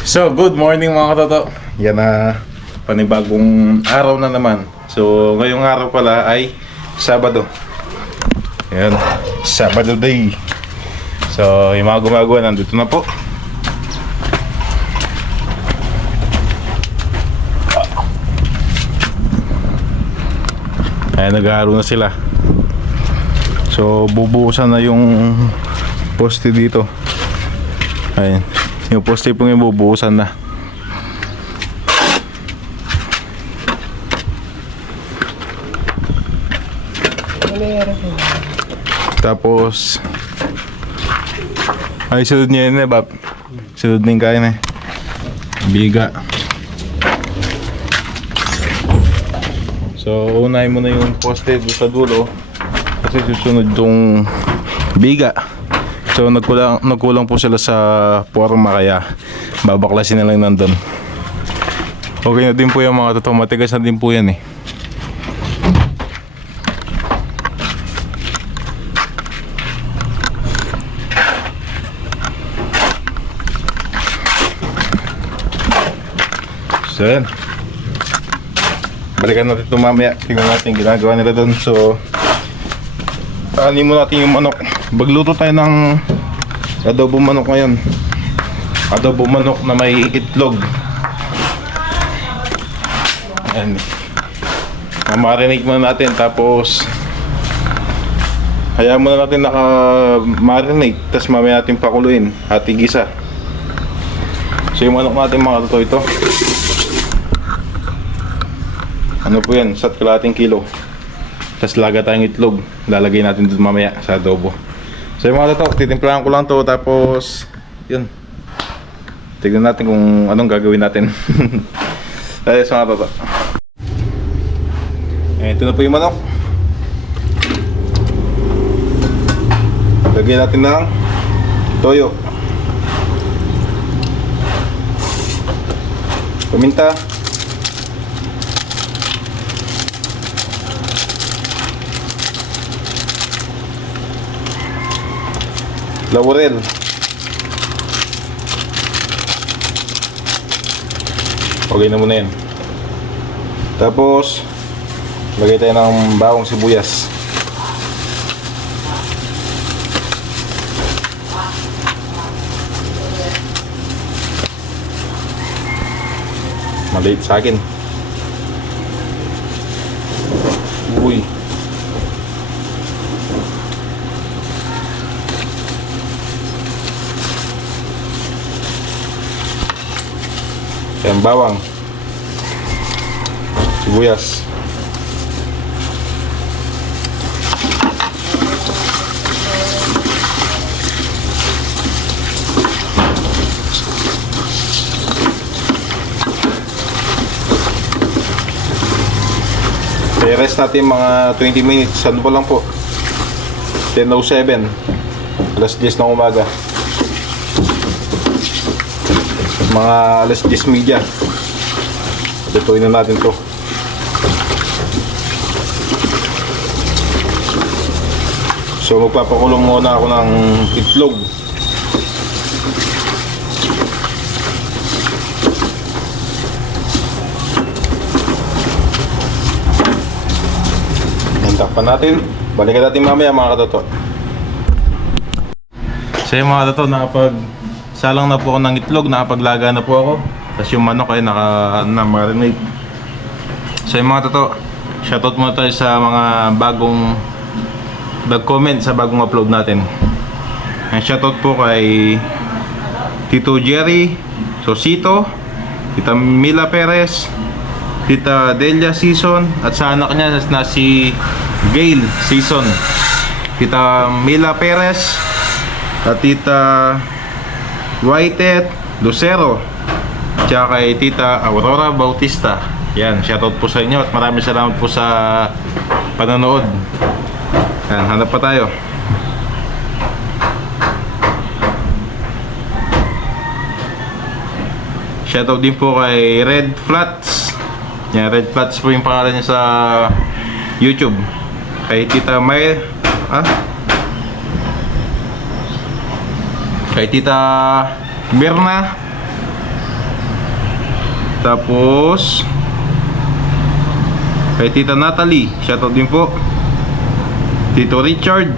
So, good morning mga katoto. Yan na panibagong araw na naman. So, ngayong araw pala ay Sabado. Yan, Sabado day. So, yung mga gumagawa nandito na po. Ayan, naghahalo na sila. So, bubuhusan na yung poste dito. Ayan, yung poste pong ibubuhusan na. Tapos ay sunod niya yun bab. Sunod din kain biga. So unahin mo na yung poste doon sa dulo kasi susunod yung biga. So nagkulang po sila sa forma kaya babaklasin na lang nandun. Okay na din po yung mga totoo, matigas na din po yan So yan, balikan natin ito mamaya. Tingnan natin ginagawa nila doon. So kanin mo natin yung manok. Magluto tayo ng adobo manok ngayon. Adobo manok na may itlog. Ayan, mamarinate muna natin. Tapos hayaan muna natin naka-marinate. Tapos mamaya natin pakuluin at igisa. So yung manok natin mga totoo ito, ano po yan, sa kalahating kilo. Tapos laga tayong itlog, lalagay natin dito mamaya sa adobo. So yung mga totoo, titimplahan ko lang to. Tapos yun, tignan natin kung anong gagawin natin. Dahil sa mga totoo, ito na po yung manok. Lagyan natin ng toyo, paminta, laurel, okay na muna yan. Tapos lagay tayo ng bawang sibuyas, maliit sa akin. Uy, yan, bawang, sibuyas, i-rest natin mga 20 minutes. Ano pa lang po, 10:07, alas 10 ng umaga. Mga alas 10:30 lutuin na natin to. So magpapakulong muna ako ng itlog. Takpan natin, balikan natin mamaya mga katoto. So yung mga katoto, nakapagsalang na po ako ng itlog, nakapaglaga na po ako. Tapos yung manok ay naka-marinate. So yung mga katoto, shoutout muna tayo sa mga bagong nag-comment sa bagong upload natin. Ang shoutout po kay Tito Jerry Sosito, Tita Mila Perez, Tita Delia Season, at sa anak niya na si Gail Season, Tita Mila Perez, at Tita Whitet Lucero, tsaka kay Tita Aurora Bautista. Yan, shoutout po sa inyo at maraming salamat po sa panonood. Yan, hanap pa tayo. Shoutout din po kay Red Flats. Yan, Red Flats po yung pangalan niya sa YouTube. Kay Tita kay Tita Berna, Tapos kay Tita Natalie, shoutout din po. Tito Richard.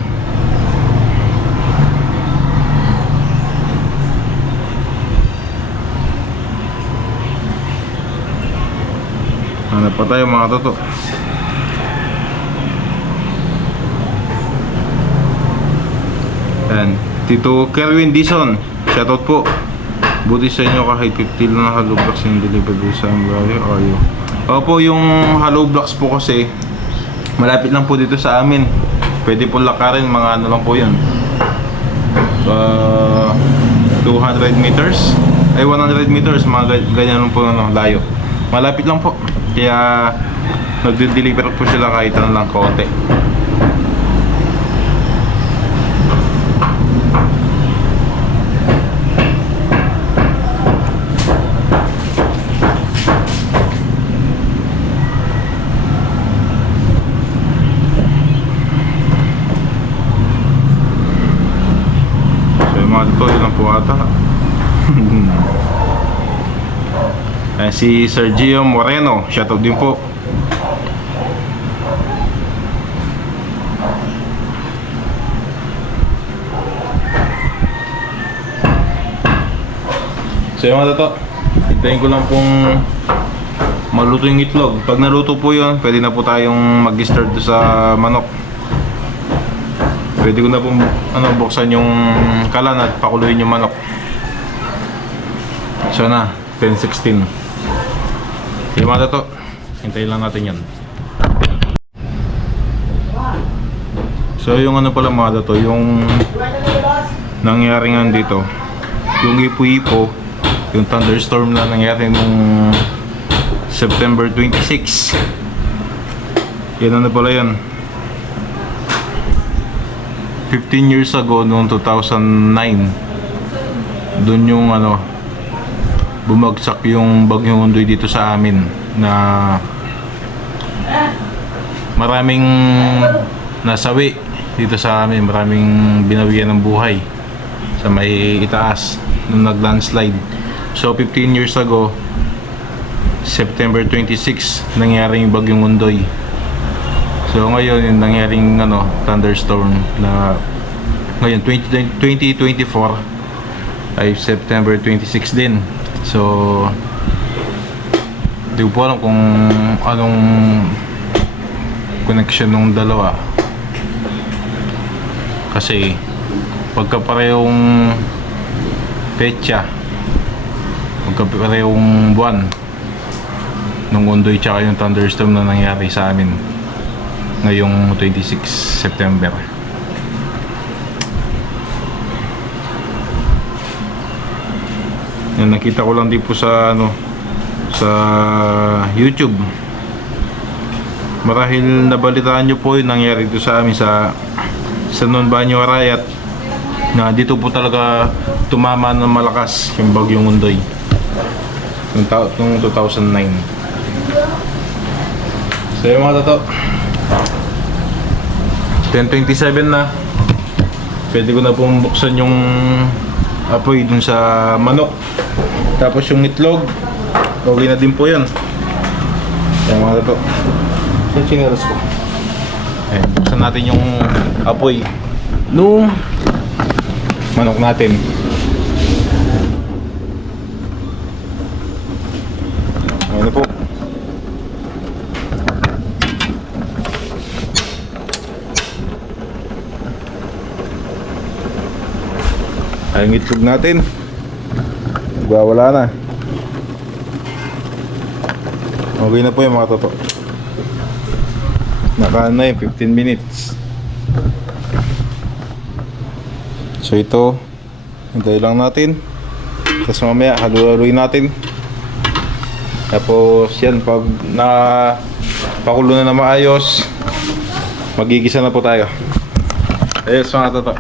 Ano pa tayo mga toto? Ayan. Tito Kerwin Dison, shoutout po. Buti sa inyo kahit 50 lang na hollow blocks yung delivery sa Ambrayo. Ayo. Opo, yung hollow blocks po kasi malapit lang po dito sa amin. Pwede po lakarin, mga ano lang po yun. 200 meters ay 100 meters, mga ganyan lang po ano, layo. Malapit lang po. Kaya nagde-deliver po sila kahit ano lang konti. Ito, yun lang po ata. Si Sergio Moreno, shoutout din po. So yung mga to, hintayin ko lang pong maluto yung itlog. Pag naluto po yun, pwede na po tayong mag-start sa manok. Pwede ko na pong buksan yung kalan at pakuluin yung manok. So na, 10:16. Yung mga to, hintayin lang natin yan. So yung ano pala mga to, yung nangyari nga dito, yung ipo-ipo, yung thunderstorm na nangyari nung September 26. Yan ano pala yan, 15 years ago, noong 2009, doon yung bumagsak yung bagyong Undoy dito sa amin, na maraming nasawi dito sa amin, maraming binawian ng buhay sa may itaas nung nag-landslide. So 15 years ago, September 26, nangyari yung bagyong Undoy. So ngayon yung nangyaring thunderstorm na ngayon 2024 ay September 26 din. So di ko po alam kung anong connection ng dalawa, kasi pagkaparehong petsa, pagkaparehong buwan nung Undoy tsaka yung thunderstorm na nangyari sa amin ngayong 26 September. Yan, nakita ko lang din po sa sa YouTube. Marahil nabalitaan nyo po yung nangyari dito sa amin sa Non Banyo Riot, na dito po talaga tumama ng malakas yung bagyong Undoy noong 2009. So yung mga toto, 10:27 na. Pwede ko na pong buksan yung apoy dun sa manok. Tapos yung itlog, okay na din po yan. Yung mga toto, yung chineros ko. Ayan, buksan natin yung apoy nung manok natin. Ayan po. Ang itlog natin, wala na. Okay na po yung mga toto. Nakaan na yung 15 minutes. So ito, hintay lang natin. Tapos mamaya halu-haluin natin. Tapos yan, pag pakulo na maayos, magigisa na po tayo. Ayos mga toto.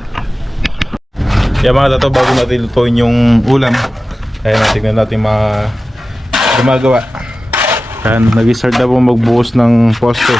Yan mga toto, bago natin lutuin yung ulam, ayan, tingnan natin mga gumagawa. Ayan, nag-start na po magbuhos ng poste.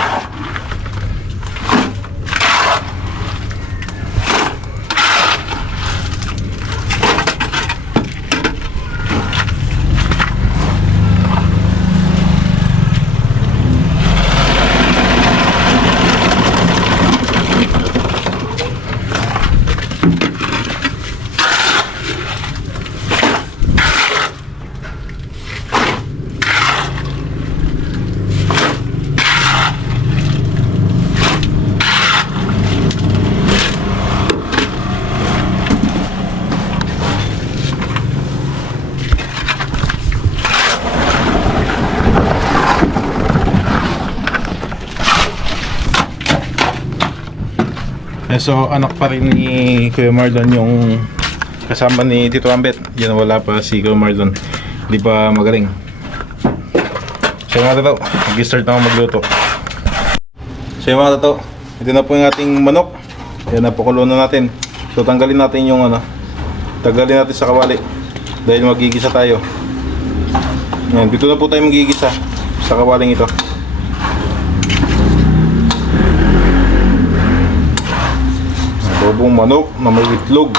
So anak pa rin ni Kuya Marlon yung kasama ni Tito Ambet. Yan, wala pa si Kuya Marlon, hindi pa magaling. So yung mga tato, mag-start na ako magluto. So yung mga tato, ito na po yung ating manok. Yan, napakulo na natin. So tanggalin natin yung tanggalin natin sa kawali dahil magigisa tayo. Yan, dito na po tayo magigisa sa kawaling ito. Adobong manok na may itlog.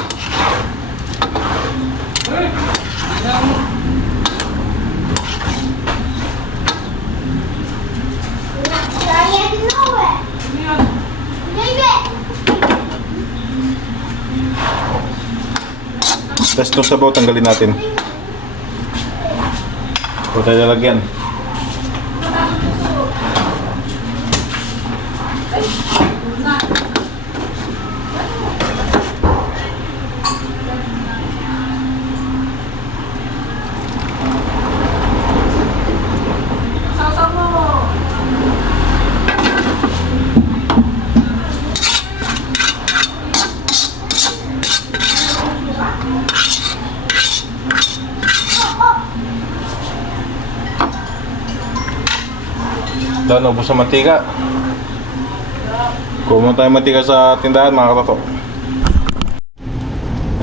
Tapos itong sabaw tanggalin natin. Huwag tayo lalagyan. Dahil ubos sa mantika. Kumun tayo mantika sa tindahan mga katoto.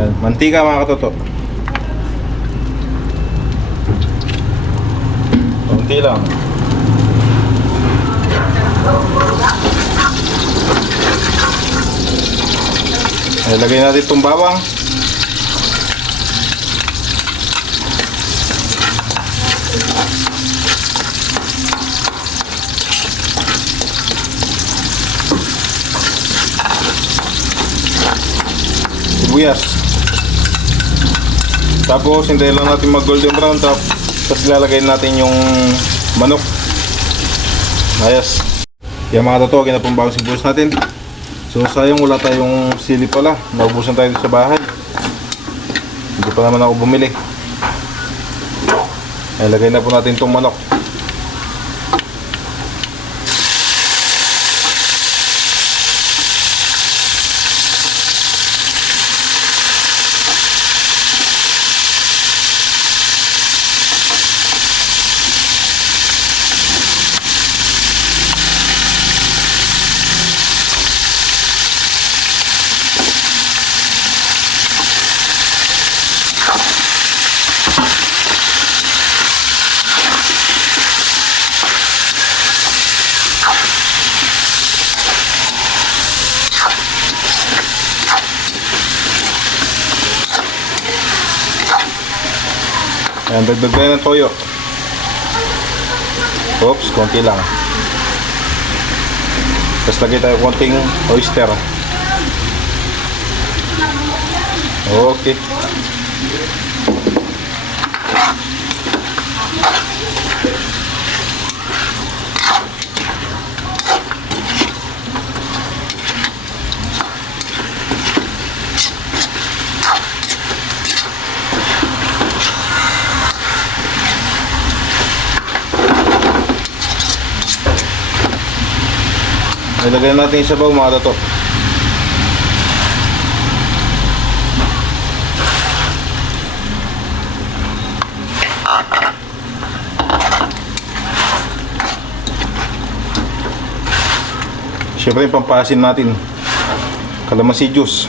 Yan, mantika mga katoto. Kunti lang. Ilagay natin itong bawang. Sibuyas. Tapos hintayin lang natin mag golden brown. Tapos lalagay natin yung manok. Ayos. Yan mga totoo, ginapong bagong sibuyas natin. So sayang wala tayong sili pala. Naubusan tayo sa bahay. Hindi pa naman ako bumili. Ay, lagay na po natin itong manok. Ayan, dagdag tayo ng toyo. Oops, konti lang. Tapos lagay tayo konting oyster. Okay. Ilagay natin yung sabaw mga tato. Siyempre yung pampasin natin, kalamansi juice.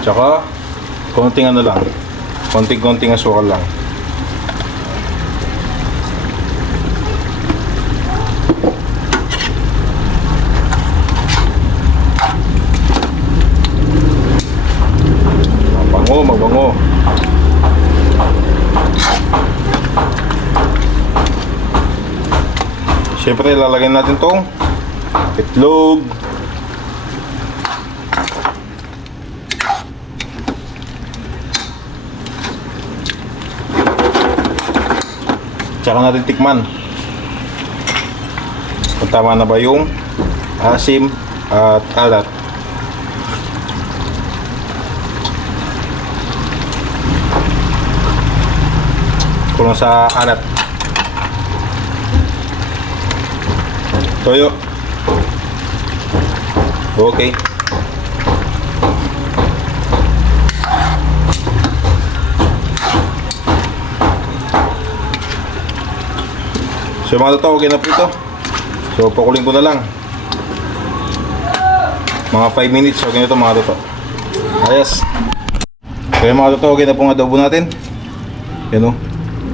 Tsaka konting lang, konting asukal lang. Mabango. Siyempre lalagyan natin tong itlog. Tsaka natin tikman kung tama na ba yung asim at alat. Kulong sa alat. Toyo. Okay. So mga totoo, okay na po ito. So pakuling ko na lang. Mga 5 minutes, okay na ito mga totoo. Ayos. So yung mga totoo, okay na po ang adobo natin. Yan o.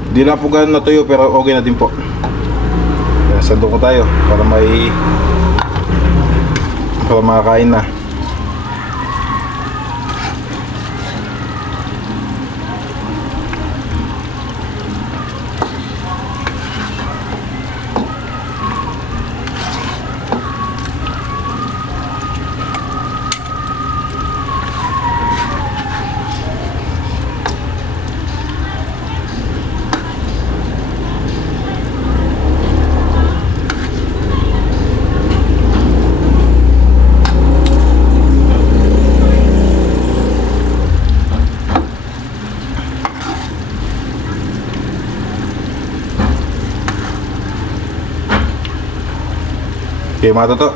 Hindi lang po ganun natuyo pero okay na din po. Kaya sando ko tayo para makakain na. Okay mga toto.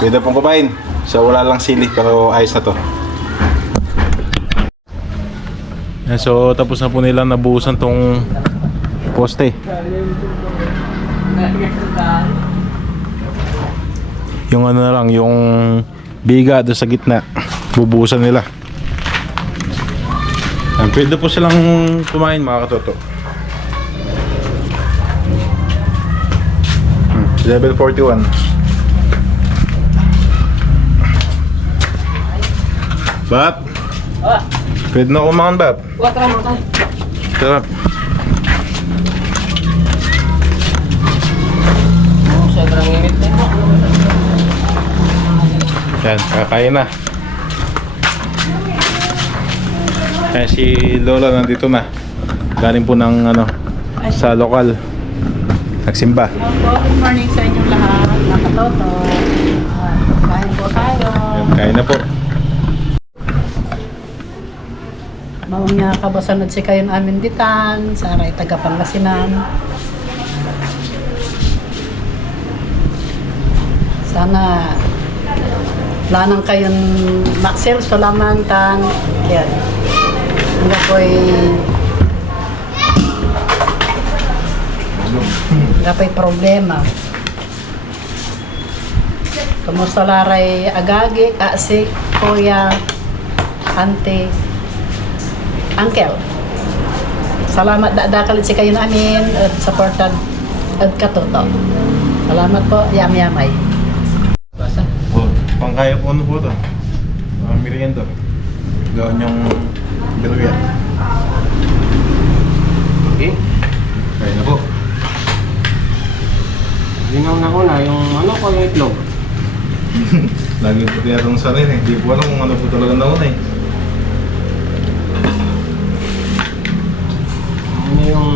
Pwede pong kumain. So wala lang sili pero ayos na to. Yan, so tapos na po nila nabuhusan tong poste. Yung ano na lang, yung biga doon sa gitna. Bubuhusan nila. Yan, pwede po silang kumain mga katoto. Level 41. Bap? Pwede na kumakan, Bap? Tara. Yan, kakain na. Yan, si Lola nandito na. Galing po ng ano, sa lokal. Nagsimba. Good morning sa inyong lahat, mga katoto. Kain po tayo. Yan, kain na po. Maong nga kabasanod si kayon amin ditan, sa aray taga Pangasinan. Sana lanang kayon maksel sulamantan. Yan. Hanggang po'y kapay problema. Kumusta laray agagi, asik, kuya, ante, uncle. Salamat dakalit si kayo namin at supportad at katoto. Salamat po, yam-yamay. Basta. Oh, pangkaya po ano po ito? Merienda. Gawin yung biruya. Okay. Kaya na po. Ginaw na ko na yung ano ko yung itlog. Lagi po tinatong sa rin eh. Hindi po alam kung ano po talaga nauna eh. Ano yung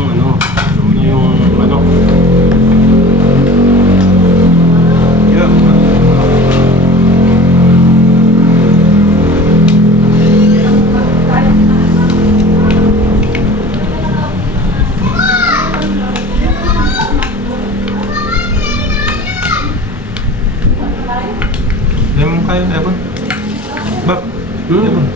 manok. Yeah. Hindi mo kaya, Evan. Bak. Evan.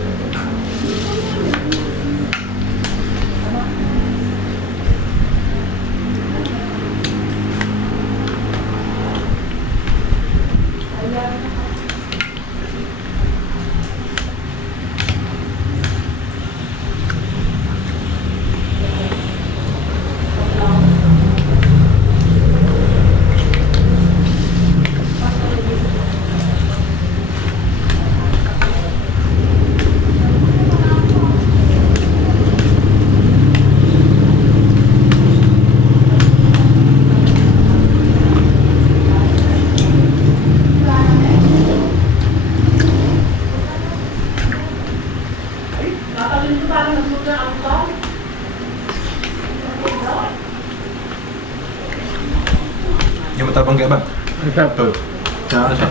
Yung matapang kaya ba? Ito. Tsaka siya.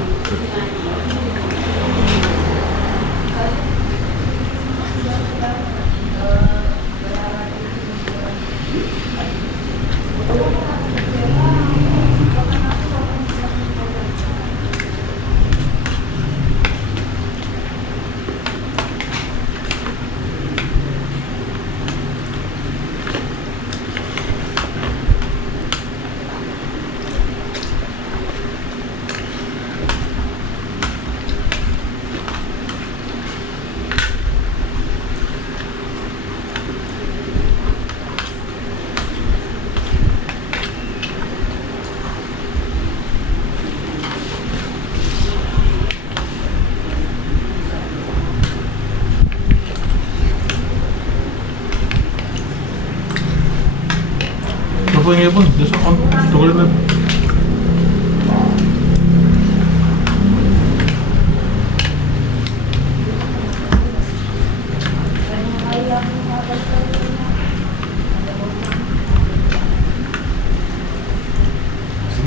Ano po yung ibon? Gusto ko. Tukulit na.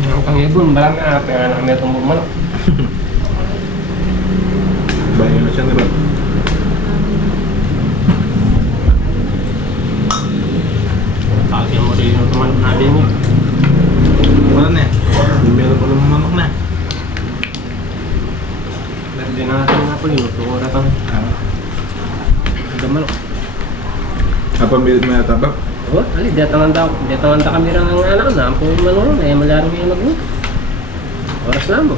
Ang pangibon, marami na pera na kami itong manok. Bayan na siya nila. Takyan mo rin yung manok natin eh. Wala na eh. Meron pa lang manok na. Lagyan natin na po yung tukura kami. Ang manok. Pamilit mo yata ba? Oh, ali, datang kami rin ng anak na. Ang pong manok na, malaro yung mag-uwi. Oras na mo.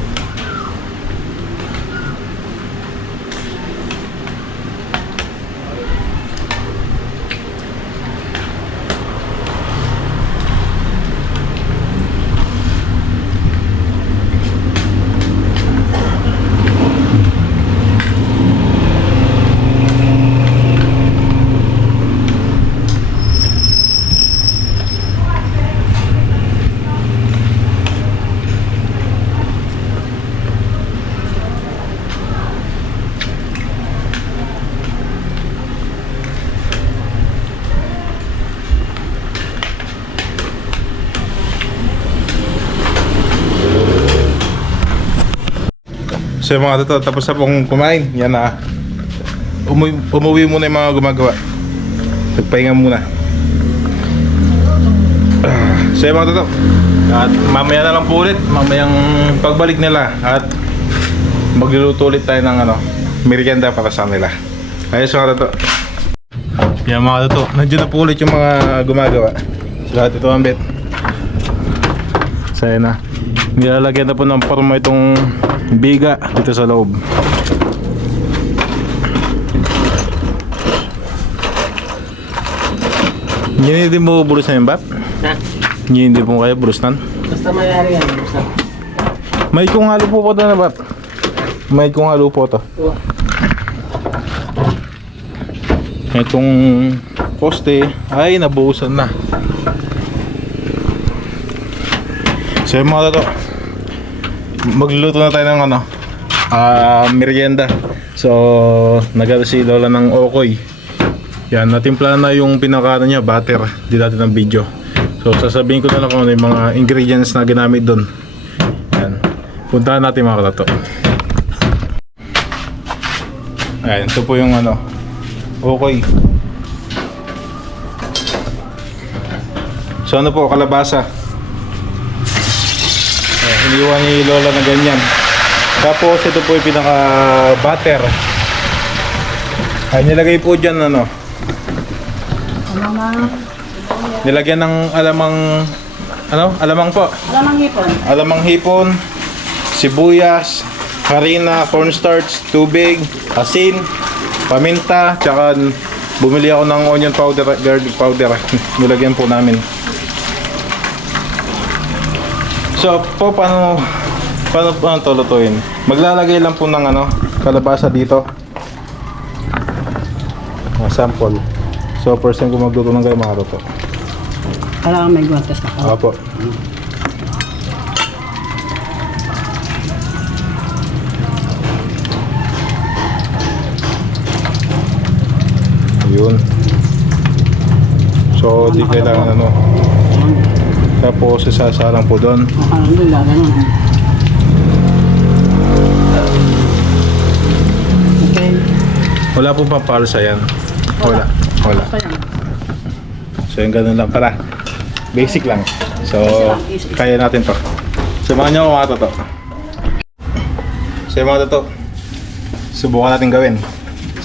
So yung mga totoo, tapos na pong kumain. Yan na. Umuwi muna yung mga gumagawa. Nagpahinga muna. So yung mga totoo. At mamaya na lang po ulit. Mamayang pagbalik nila. At magluluto ulit tayo ng merienda para sa nila. Ayos mga totoo. Yan mga totoo. Nandiyan na po ulit yung mga gumagawa. Sila Tito Ambet. So yan na. Nilalagyan na po ng forma itong biga dito sa loob. Hindi din mo bulos na yung bap? Ha? Hindi po kayo bulustan? Basta mayari yan. Basta. May kung halo po na bap. May kung halo po to. Oh. Itong poste ay nabuhusan na. So yung mga to, magluluto na tayo ng merienda. So nagano si Lola ng okoy. Yan, natimpla na yung pinaka niya, butter. Di natin ng video. So sasabihin ko na lang kung ano yung mga ingredients na ginamit doon. Yan. Puntahan natin mga kalato. Ayan, ito po yung okoy. So ano po, kalabasa. Hiniwan ni Lola na ganyan. Tapos ito po yung pinaka butter. Ay nilagay po dyan Alamang. nilagyan ng alamang po. Alamang hipon. Alamang hipon, sibuyas, harina, cornstarch, tubig, asin, paminta, tsaka bumili ako ng onion powder, garlic powder. Nilagyan po namin. So po, paano to lutuin? Maglalagay lang po ng kalabasa dito. Sample. So first time ko magluto ng kayo mga luto. Kailangan may guantes ka pa. Opo. Yun. So di kailangan Tapos isasalang po doon. Alhamdulillah, ganun. Okay. Wala po pampalsa yan. Wala. Pa yan. So yung ganun lang pala. Basic lang. So, kaya natin to. Samahan nyo ako mga toto. So, yung mga toto, subukan natin gawin.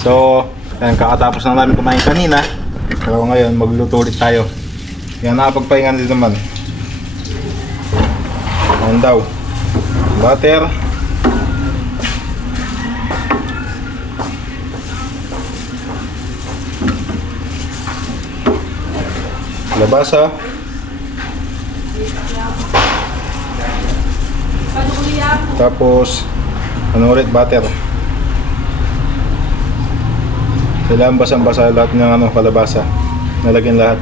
So, yan, kakatapos na namin kumain kanina. Pero ngayon, magluto ulit tayo. Yan, nakapagpahinga din naman. Ayan daw. Butter. Labasa. Tapos, ano ulit, butter. Kailangan basang-basa lahat ng kalabasa. Nalagyan lahat.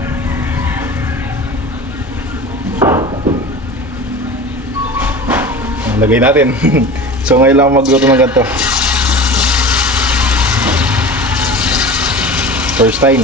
Lagay natin. So ngayon lang magluto ng ganito. First time.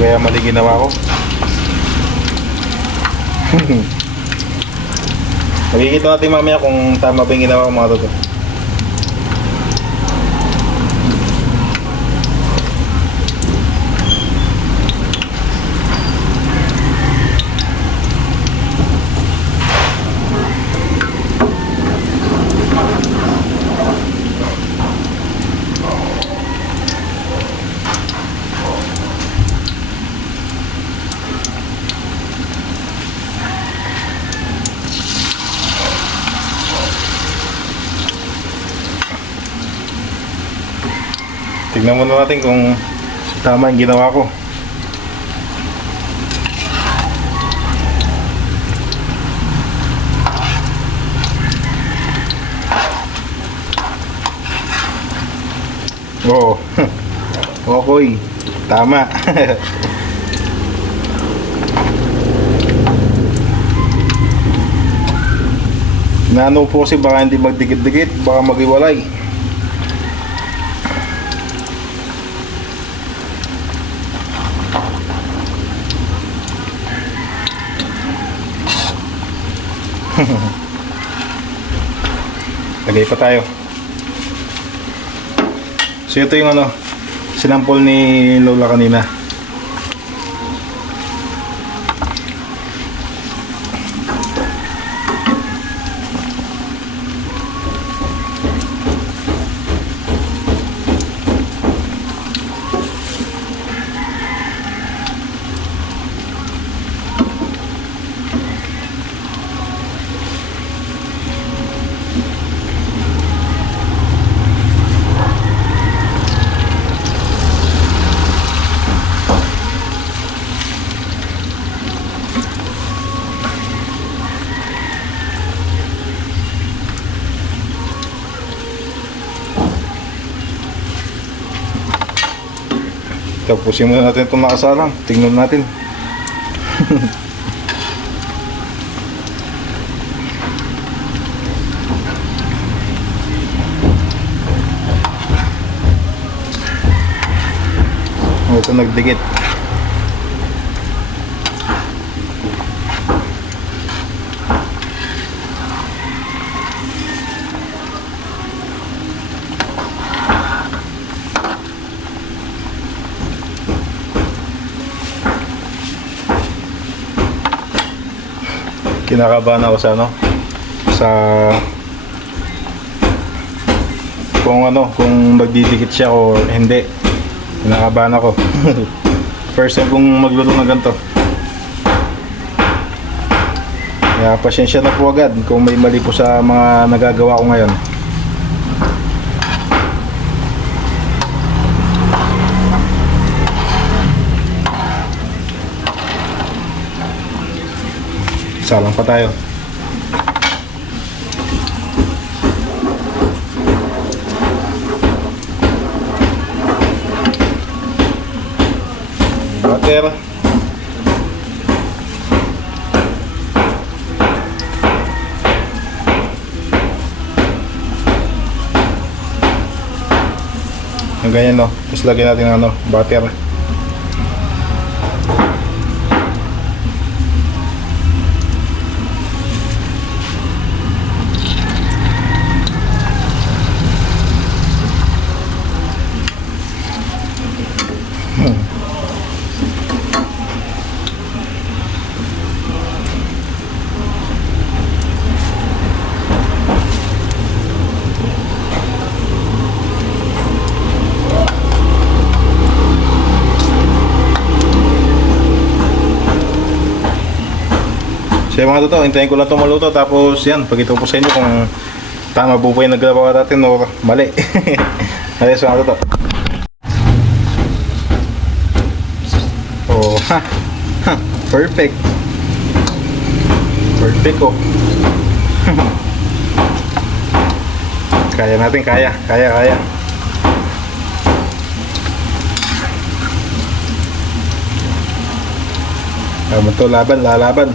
Kaya mali ginawa ko. Makikita natin mamaya kung tama ba yung ginawa ko mga toto. Tignan muna natin kung tama yung ginawa ko. Oo. Okay. Tama. Nano po kasi baka hindi magdikit-dikit, baka maghiwalay. Lagay pa tayo. So ito yung sinampol ni Lola kanina. Tapusin muna natin itong nakasalang. Tingnan natin. Ito nagdikit. Kinakabahan ako sa kung magdidikit siya o hindi. Kinakabahan ako. First time kong magluto ng ganito. Kaya pasensya na po agad kung may mali po sa mga nagagawa ko ngayon. Salang pa tayo. Ang ganyan, no? Tapos lagyan natin ng ano, butter. So yung mga totoo, hintayin ko lang ito maluto. Tapos yan, pag ito po sa inyo kung tama po po yung naggawa natin o mali. Ayun, so mga totoo. Oh, ha, perfect. Perfect, oh. Kaya natin, kaya. Ito, lalaban.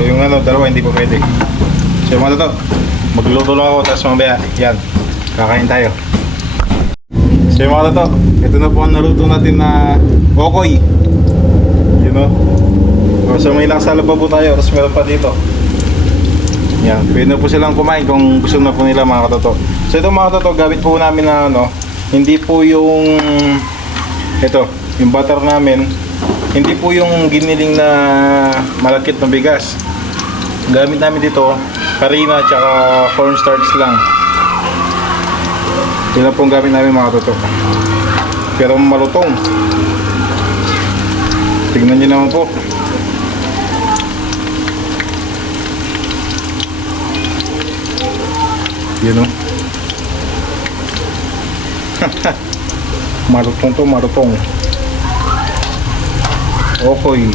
Yung ano, dalawa hindi pa pwede. So yung mga to, magluto lang ako tapos mamaya, yan, kakain tayo. So yung mga to, ito na po ang naluto natin na okoy. You know? So may nakasala pa po tayo, tapos meron pa dito. Yan, pwede na po silang kumain kung gusto na po nila mga katoto. So ito mga katoto, gamit po namin na ano, hindi po yung, ito, yung butter namin, hindi po yung giniling na malakit na bigas. Gamit namin dito, harina at saka cornstarch lang. Yun lang pong gamit namin mga katoto. Pero malutong. Tignan nyo naman po. Yun o. Marutong to, marutong. Okay.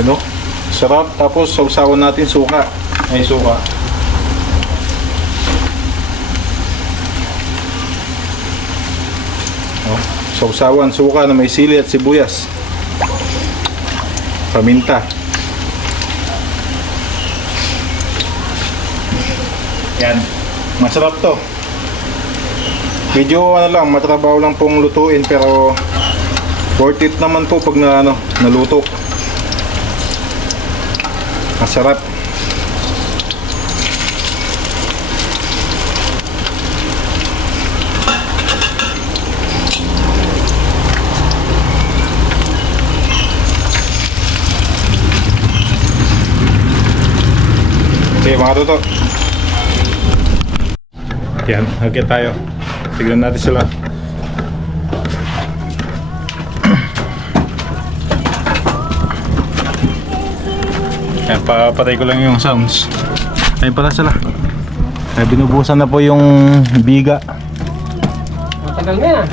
Yun o. Sarap. Tapos sausawan natin suka. Ay, suka. Sausawan, suka na may sili at sibuyas. Paminta. Yan. Masarap to. Medyo ano lang, matrabaho lang pong lutuin pero worth it naman po pag naluto. Masarap. Okay mga toto. Yan, okay tayo. Tignan natin sila. Yan, papatay ko lang yung sounds. Ayun pala sila. Ay, binubusan na po yung biga. Matagal na yan.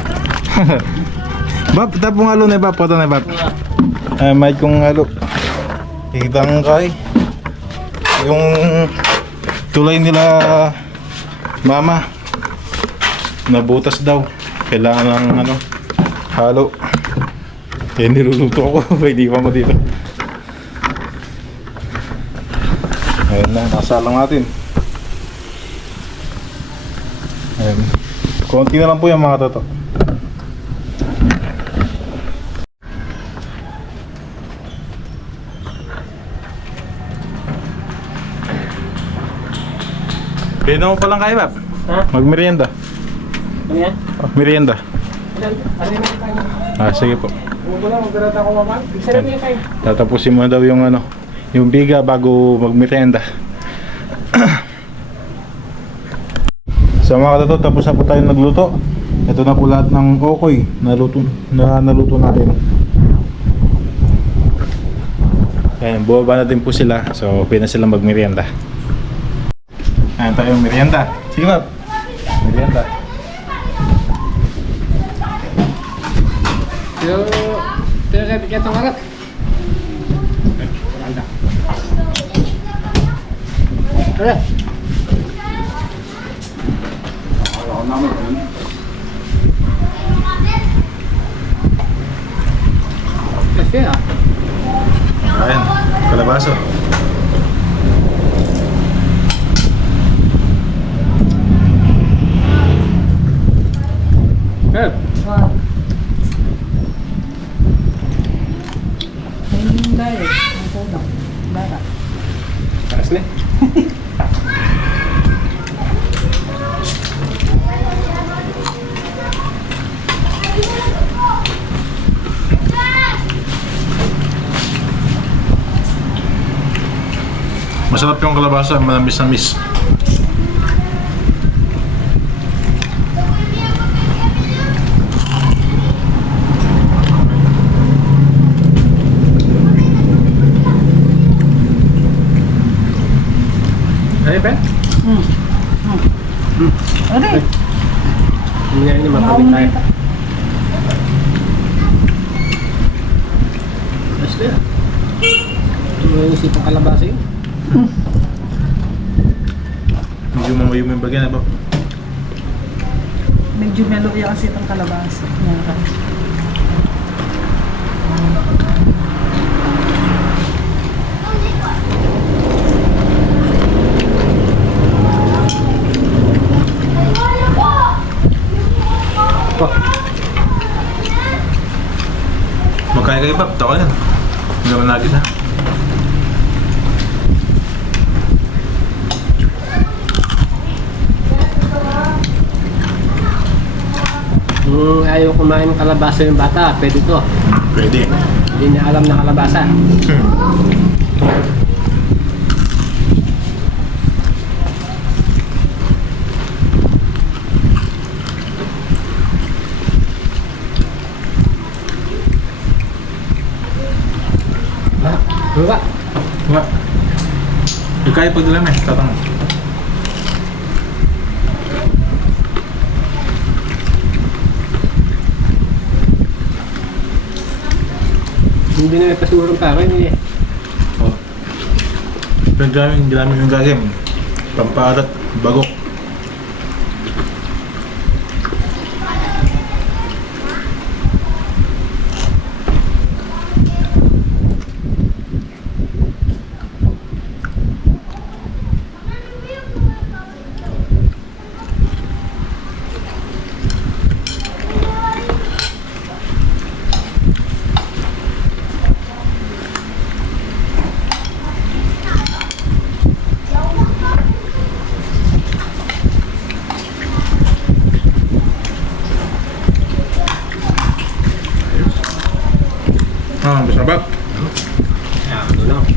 Bab, tapong halo na bab. Poto na bab. Ay, may kong halo. Kitang kay. Yung tulay nila mama nabutas daw, kailangan ng halo. Kaya niluluto ko. Hindi pa mo dito. Ayun na, nasalang natin. Ayun, konti na lang po yung mga toto. Pwede mo palang kayo, Bab. Ha? Magmerienda. Ano yan? Oh, merienda. Ano yung kayo? Sige po. Wala, magkarat ako mamang. Sarap yung kayo. Tatapusin mo daw yung yung biga bago magmerienda. So mga katoto, tapos na po tayo nagluto. Ito na po lahat ng okoy na naluto natin. Ayan, bubaba natin po sila. So pwede na silang magmerienda. Ayan tayo yung merienda. Sige Bab. Benta. Pero sabi ka itong harap. Maganda. Tara. Kasi ah. Ayan, kalabaso. Well, Wow. Ayun dahil. Ang kulang. Bara. taas na. Masarap yung kalabasa, manamis na miss. Ano ba? Ano eh? Hindi nga yun, mapawin tayo. Taas na. Ano yung isipang kalabasa yun? Medyo mamayumi yung bagay na ba? Medyo mellow yan kasi itong kalabasa. Yan. Oh, Magkaya kayo ba? Tako yan. Hindi naman nagis ha. ayaw kumain ng kalabasa yung bata, pwede to. Pwede. Hindi niya alam na kalabasa. Diba? Nga. Kaya pagdala na eh. Tatang. Hindi na nagpasigurong taro, hindi eh. Oh. Yung gaming yung gagawin. Pamparat, bagok. Ah, masarap. Ano na?